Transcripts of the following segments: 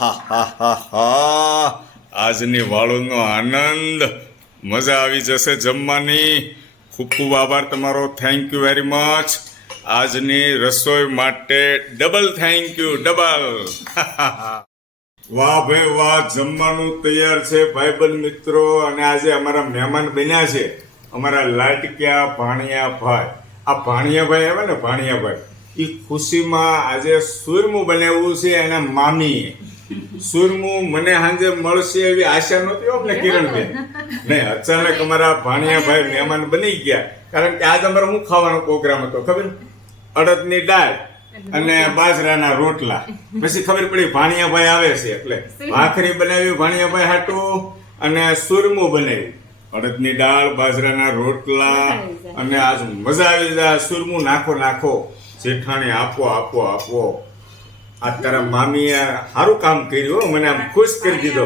આહાહાહાહા. આજની વાળુનો આનંદ, મજા આવી જશે જમવાની. ખૂબ ખૂબ આભાર તમારો, થેન્ક યુ વેરી મચ. આજની રસોઈ માટે ડબલ થેન્ક યુ, ડબલ. વાહ ભાઈ વાહ, જમવાનું તૈયાર છે ભાઈબંધ મિત્રો. અને આજે અમારા મહેમાન બન્યા છે અમારા લાડક્યા ભાણિયાભાઈ. આ ભાણિયાભાઈ આવે ને, ભાણિયાભાઈ, એ ખુશીમાં આજે સુરમું બનાવ્યું છે એના મામીએ. સુરમું મને સાંજે મળશે એવી આશા નહોતી હો ને કિરણબેન. નહીં, અચાનક અમારા ભાણિયાભાઈ મહેમાન બની ગયા. કારણ કે આજ અમારો શું ખાવાનો પ્રોગ્રામ હતો ખબર? અડદની દાળ અને બાજરાના રોટલા. પછી ખબર પડી ભાણિયાભાઈ આવે છે એટલે ભાખરી બનાવી ભાણિયાભાઈ હાટું અને સુરમું બનાવ્યું. અડદની દાળ, બાજરાના રોટલા અને આજ મજા આવી જાય. સુરમું નાખો નાખો, જેઠાણી આપો આપો આપો. આ તારા મામીએ સારું કામ કર્યું, મને આમ ખુશ કરી દીધો.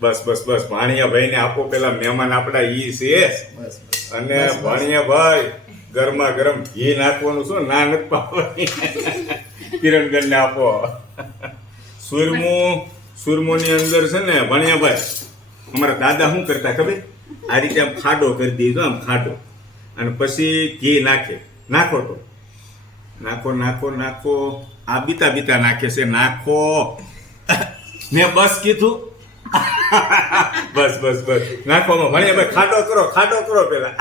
બસ બસ બસ, ભાણિયાભાઈ ને આપો. પેલા મહેમાન આપડા ઈ છે. અને ભાણિયાભાઈ ગરમા ગરમ ઘી નાખવાનું શું, ના નથી પાવાની. કિરણબેન ને આપો. સુરમું ની અંદર છે ને ભાણિયાભાઈ, અમારા દાદા શું કરતા ખબર? આ રીતે આમ ખાડો કરી દીધો, આમ ખાડો, અને પછી ઘી નાખે. નાખો તો નાખો નાખો નાખો. આ બીતા બીતા નાખે છે. નાખો. મેં બસ કીધું. બસ બસ બસ, નાખવામાં ભાણિયાભાઈ ખાડો કરો પેલા.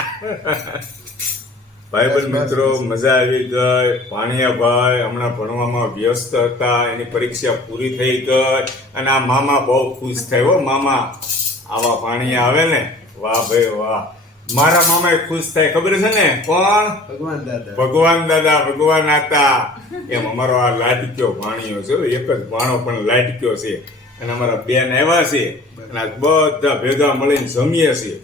ભાઈબંધ મિત્રો, મજા આવી ગઈ. ભાણિયાભાઈ હમણાં ભણવામાં વ્યસ્ત હતા, એની પરીક્ષા પૂરી થઈ ગઈ. અને આ મામા બહુ ખુશ થયો. મામા આવા ભાણિયા આવે ને, વાહ ભાઈ વાહ. મારા મામા ખુશ થાય, ખબર છે ને? કોણ? ભગવાન દાદા, ભગવાન આતા. એમ અમારો આ લાડક્યો ભાણિયો છે, એક જ ભાણો પણ લાડક્યો છે. અને અમારા બેન આવ્યા છે અને આ બધા ભેગા મળીને જમીએ છીએ,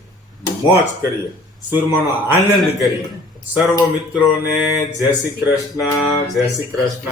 મોજ કરીએ, સુરમાનો આનંદ કરીએ. સર્વ મિત્રોને જય શ્રી કૃષ્ણ, જય શ્રી કૃષ્ણ.